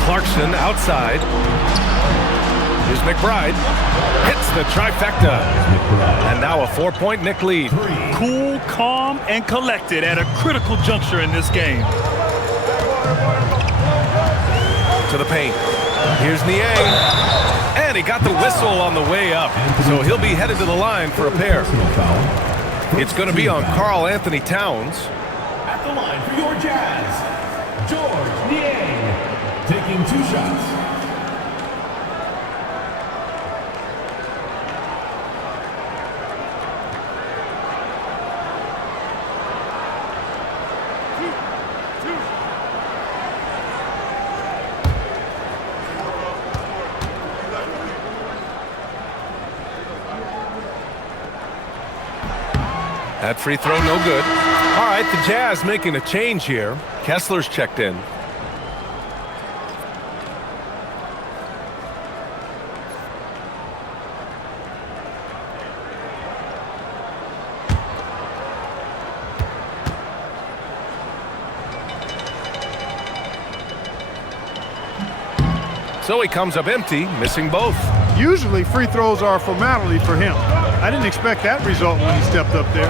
Clarkson outside. Here's McBride. Hits the trifecta. And now a 4-point Knick lead. Cool, calm, and collected at a critical juncture in this game. To the paint. Here's Niang. And he got the whistle on the way up. So he'll be headed to the line for a pair. It's going to be on Karl Anthony Towns. At the line for your Jazz, George Niang, taking 2 shots. That free throw, no good. All right, the Jazz making a change here. Kessler's checked in. So he comes up empty, missing both. Usually free throws are a formality for him. I didn't expect that result when he stepped up there.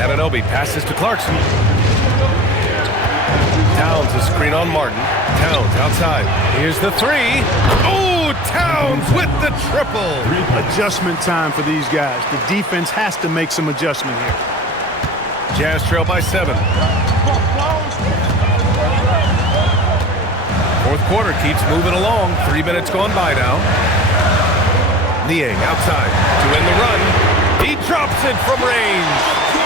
Anunoby passes to Clarkson. Towns a screen on Martin. Towns outside. Here's the 3. Oh, Towns with the triple. Adjustment time for these guys. The defense has to make some adjustment here. Jazz trail by 7. 4th quarter keeps moving along. 3 minutes gone by now. Niang outside to end the run. He drops it from range.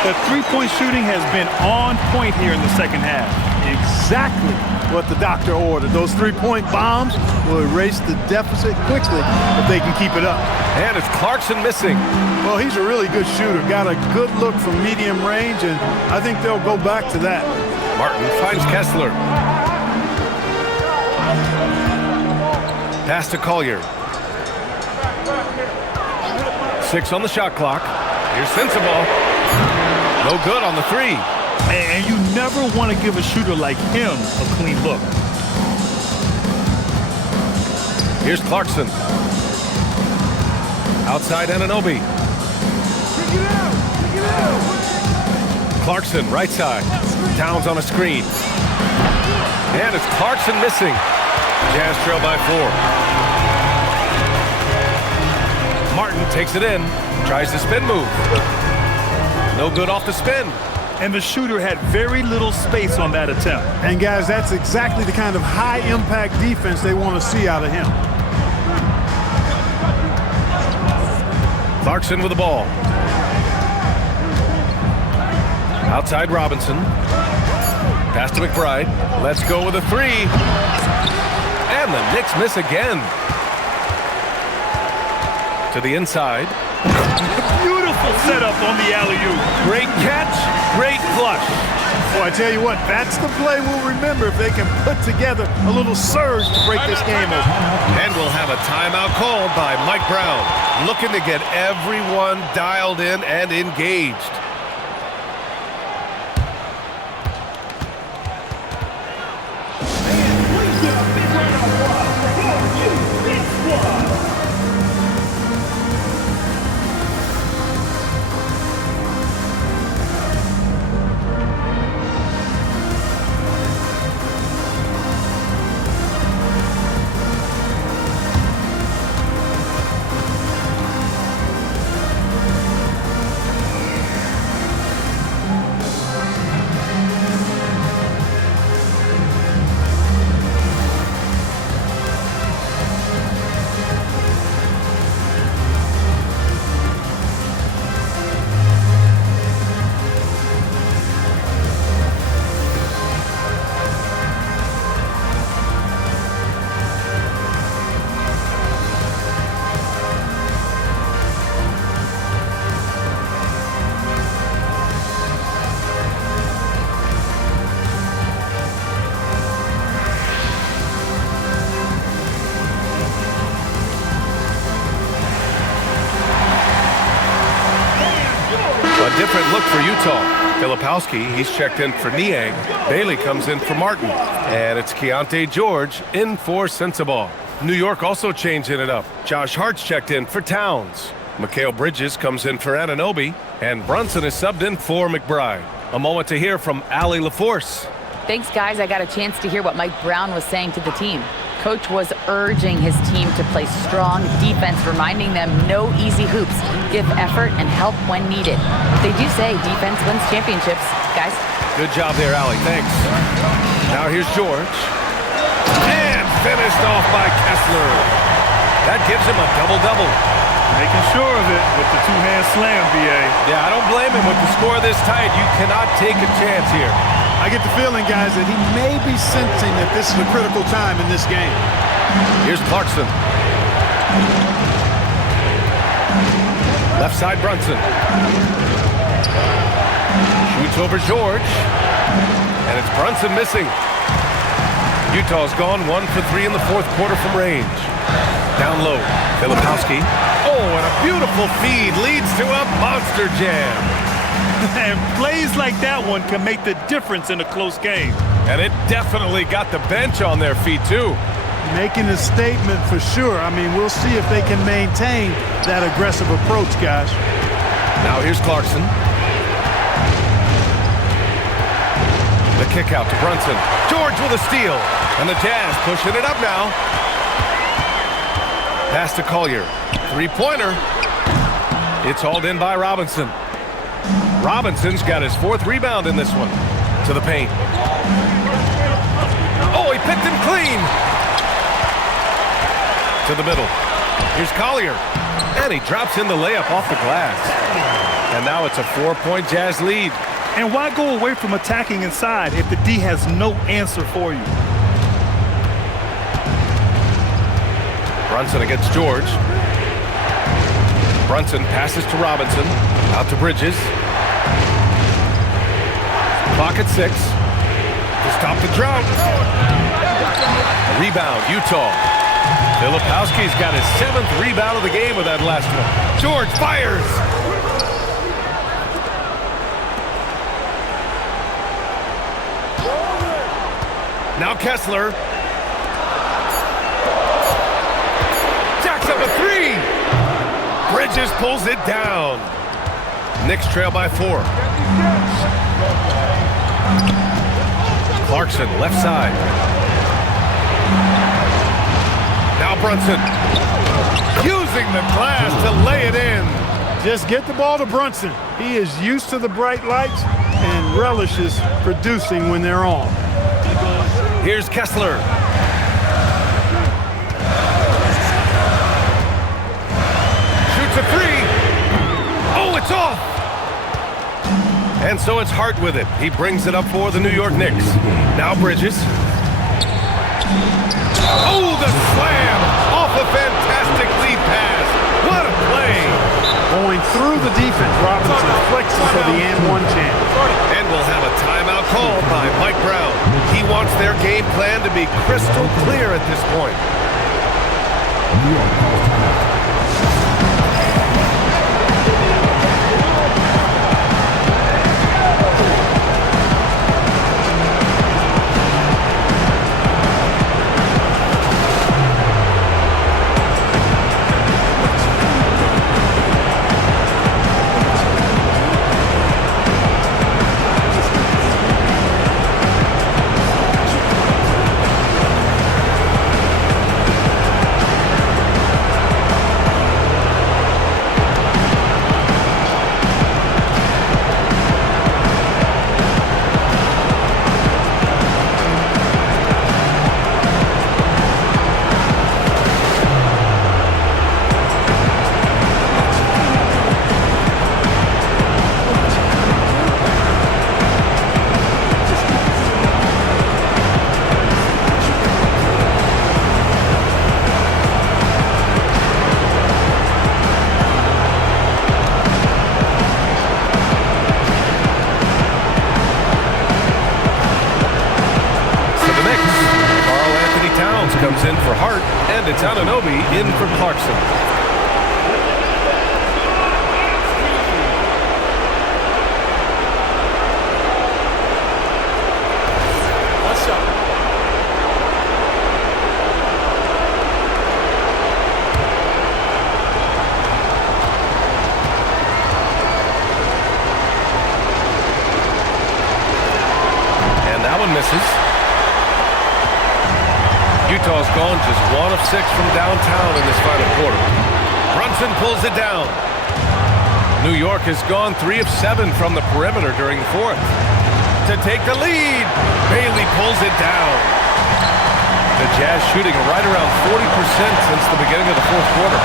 The three-point shooting has been on point here in the second half. Exactly what the doctor ordered. Those 3-point bombs will erase the deficit quickly if they can keep it up. And it's Clarkson missing. Well, he's a really good shooter. Got a good look from medium range, and I think they'll go back to that. Martin finds Kessler. Pass to Collier. 6 on the shot clock. Here's Sensabaugh. No good on the 3. And you never want to give a shooter like him a clean look. Here's Clarkson. Outside Anunoby. Clarkson, right side. Towns on a screen. And it's Clarkson missing. Jazz trail by 4. Martin takes it in. Tries the spin move. No good off the spin. And the shooter had very little space on that attempt. And guys, that's exactly the kind of high-impact defense they want to see out of him. Clarkson with the ball. Outside Robinson. Pass to McBride. Let's go with a 3. And the Knicks miss again. To the inside. Beautiful setup on the alley-oop. Great catch, great flush. Well, I tell you what, that's the play we'll remember if they can put together a little surge to break this game open. And we'll have a timeout called by Mike Brown, looking to get everyone dialed in and engaged. Different look for Utah. Filipowski, he's checked in for Niang. Bailey comes in for Martin. And it's Keontae George in for Sensabaugh. New York also changing it up. Josh Hart's checked in for Towns. Mikal Bridges comes in for Anunoby. And Brunson is subbed in for McBride. A moment to hear from Allie LaForce. Thanks, guys. I got a chance to hear what Mike Brown was saying to the team. Coach was urging his team to play strong defense, reminding them no easy hoops, give effort and help when needed. They do say defense wins championships, guys. Good job there, Allie. Thanks. Now here's George. And finished off by Kessler. That gives him a double-double. Making sure of it with the two-hand slam, B.A. Yeah, I don't blame him. With the score this tight, you cannot take a chance here. I get the feeling, guys, that he may be sensing that this is a critical time in this game. Here's Clarkson. Left side, Brunson. Shoots over George. And it's Brunson missing. Utah's gone 1 for 3 in the fourth quarter from range. Down low, Filipowski. Oh, and a beautiful feed leads to a monster jam. And plays like that one can make the difference in a close game. And it definitely got the bench on their feet, too. Making a statement for sure. I mean, we'll see if they can maintain that aggressive approach, guys. Now here's Clarkson. The kick out to Brunson. George with a steal. And the Jazz pushing it up now. Pass to Collier. Three-pointer. It's hauled in by Robinson. Robinson's got his fourth rebound in this one. To the paint. Oh, he picked him clean. To the middle. Here's Collier. And he drops in the layup off the glass. And now it's a 4-point Jazz lead. And why go away from attacking inside if the D has no answer for you? Brunson against George. Brunson passes to Robinson. Out to Bridges. Clock at 6. To stop the drought. Rebound, Utah. Filipowski's got his 7th rebound of the game with that last one. George fires. Now Kessler. Jacks up a 3. Bridges pulls it down. Knicks trail by 4. Clarkson, left side. Now Brunson. Using the glass to lay it in. Just get the ball to Brunson. He is used to the bright lights and relishes producing when they're on. Here's Kessler. Shoots a 3. Oh, it's off. And so it's Hart with it. He brings it up for the New York Knicks. Now Bridges. Oh, the slam off a fantastic lead pass. What a play. Going through the defense, Robinson flexes for the and one chance. And we'll have a timeout called by Mike Brown. He wants their game plan to be crystal clear at this point. New York calls timeout. Comes in for Hart, and it's Anunoby in for Clarkson. One shot. And that one misses. Utah's gone just 1 of 6 from downtown in this final quarter. Brunson pulls it down. New York has gone 3 of 7 from the perimeter during the fourth. To take the lead, Bailey pulls it down. The Jazz shooting right around 40% since the beginning of the fourth quarter.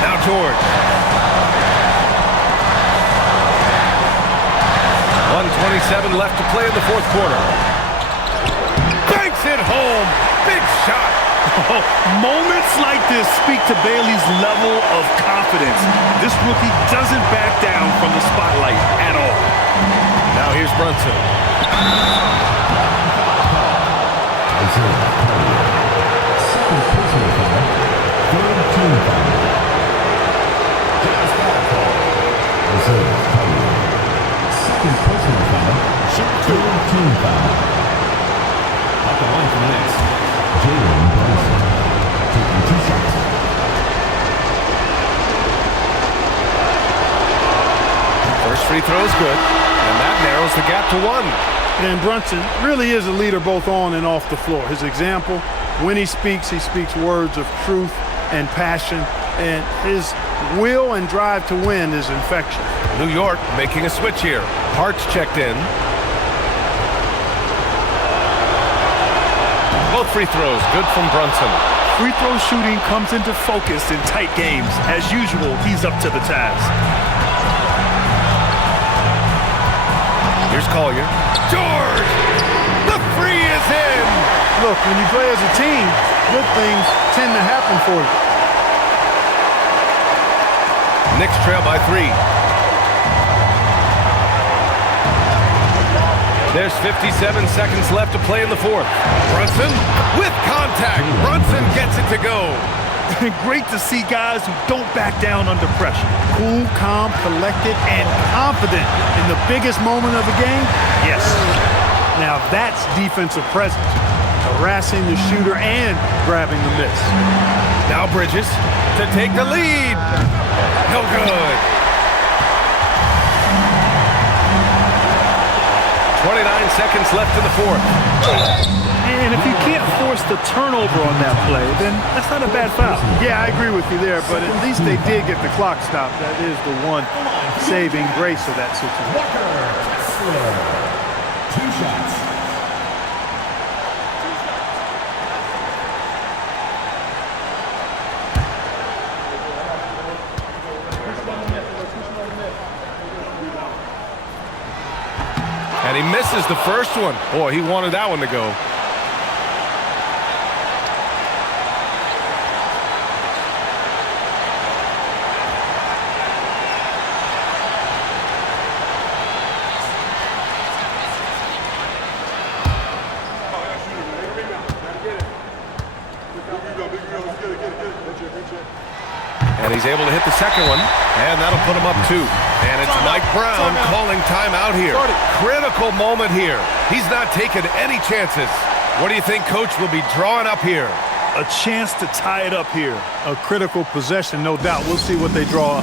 Now George. 1:27 left to play in the fourth quarter. Banks it home. Big shot. Oh, moments like this speak to Bailey's level of confidence. This rookie doesn't back down from the spotlight at all. Now here's Brunson. Second personal foul. Third team foul. Jazz foul call. Second personal foul. Third team foul. Off the line for the Knicks. Jaylen Brunson taking 2 shots. First free throw is good, and that narrows the gap to 1. And Brunson really is a leader both on and off the floor. His example, when he speaks words of truth and passion, and his will and drive to win is infectious. New York making a switch here. Hart's checked in. Both free throws good from Brunson. Free throw shooting comes into focus in tight games. As usual, he's up to the task. Here's Collier. George! The free is in! Look, when you play as a team, good things tend to happen for you. Knicks trail by 3. There's 57 seconds left to play in the fourth. Brunson with contact. Brunson gets it to go. Great to see guys who don't back down under pressure. Cool, calm, collected, and confident in the biggest moment of the game? Yes. Now that's defensive presence. Harassing the shooter and grabbing the miss. Now Bridges to take the lead. No good. 29 seconds left in the fourth. And if you can't force the turnover on that play, then that's not a bad foul. Yeah, I agree with you there, but at least they did get the clock stopped. That is the one saving grace of that situation. 2 shots. And he misses the first one. Boy, he wanted that one to go. And he's able to hit the second one, and that'll put him up 2. And it's Mike Brown calling timeout here. Critical moment here. He's not taking any chances. What do you think Coach will be drawing up here? A chance to tie it up here. A critical possession, no doubt. We'll see what they draw.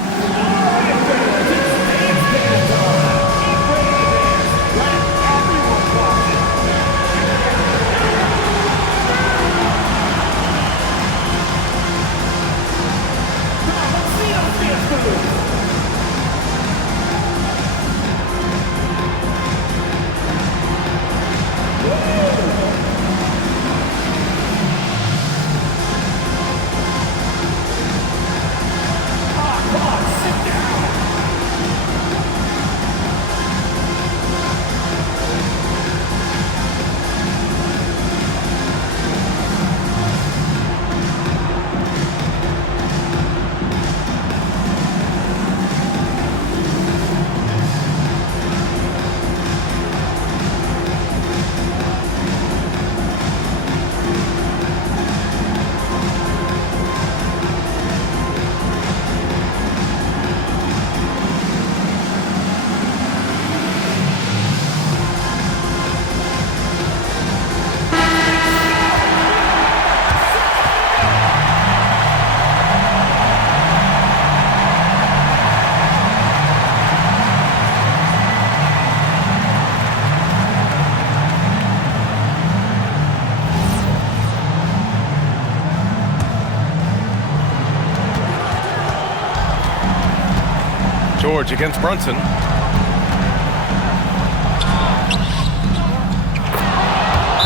George against Brunson.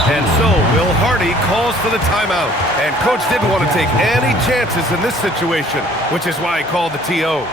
And so Will Hardy calls for the timeout. And Coach didn't want to take any chances in this situation, which is why he called the TO.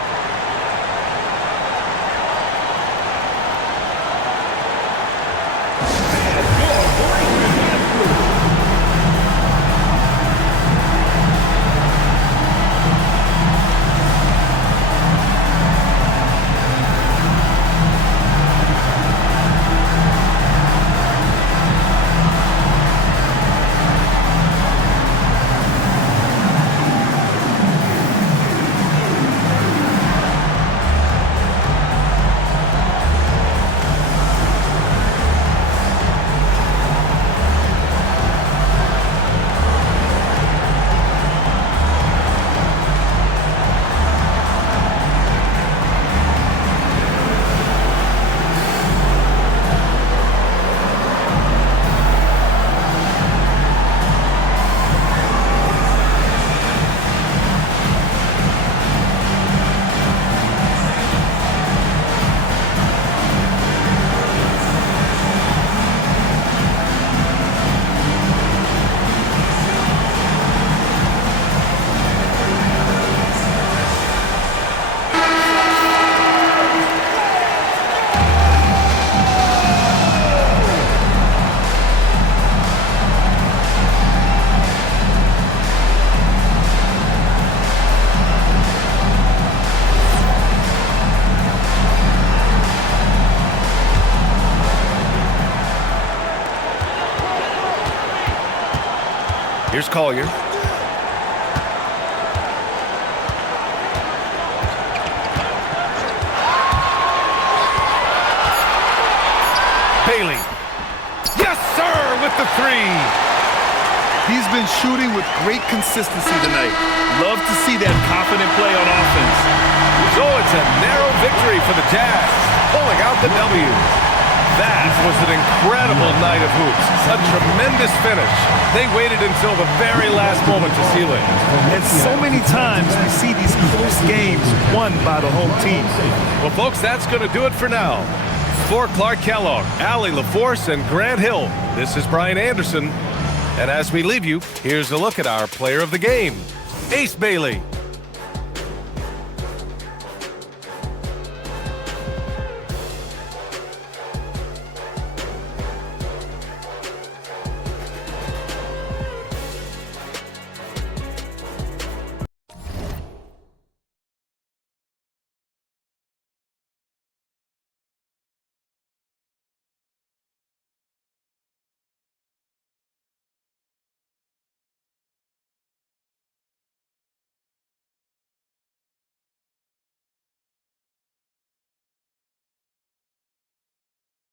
Here's Collier. Bailey. Yes, sir, with the 3. He's been shooting with great consistency tonight. Love to see that confident play on offense. So it's a narrow victory for the Jazz, pulling out the W. That was an incredible night of hoops. A tremendous finish. They waited until the very last moment to seal it. And so many times we see these close games won by the home team. Well, folks, that's going to do it for now. For Clark Kellogg, Allie LaForce, and Grant Hill, this is Brian Anderson. And as we leave you, here's a look at our player of the game, Ace Bailey.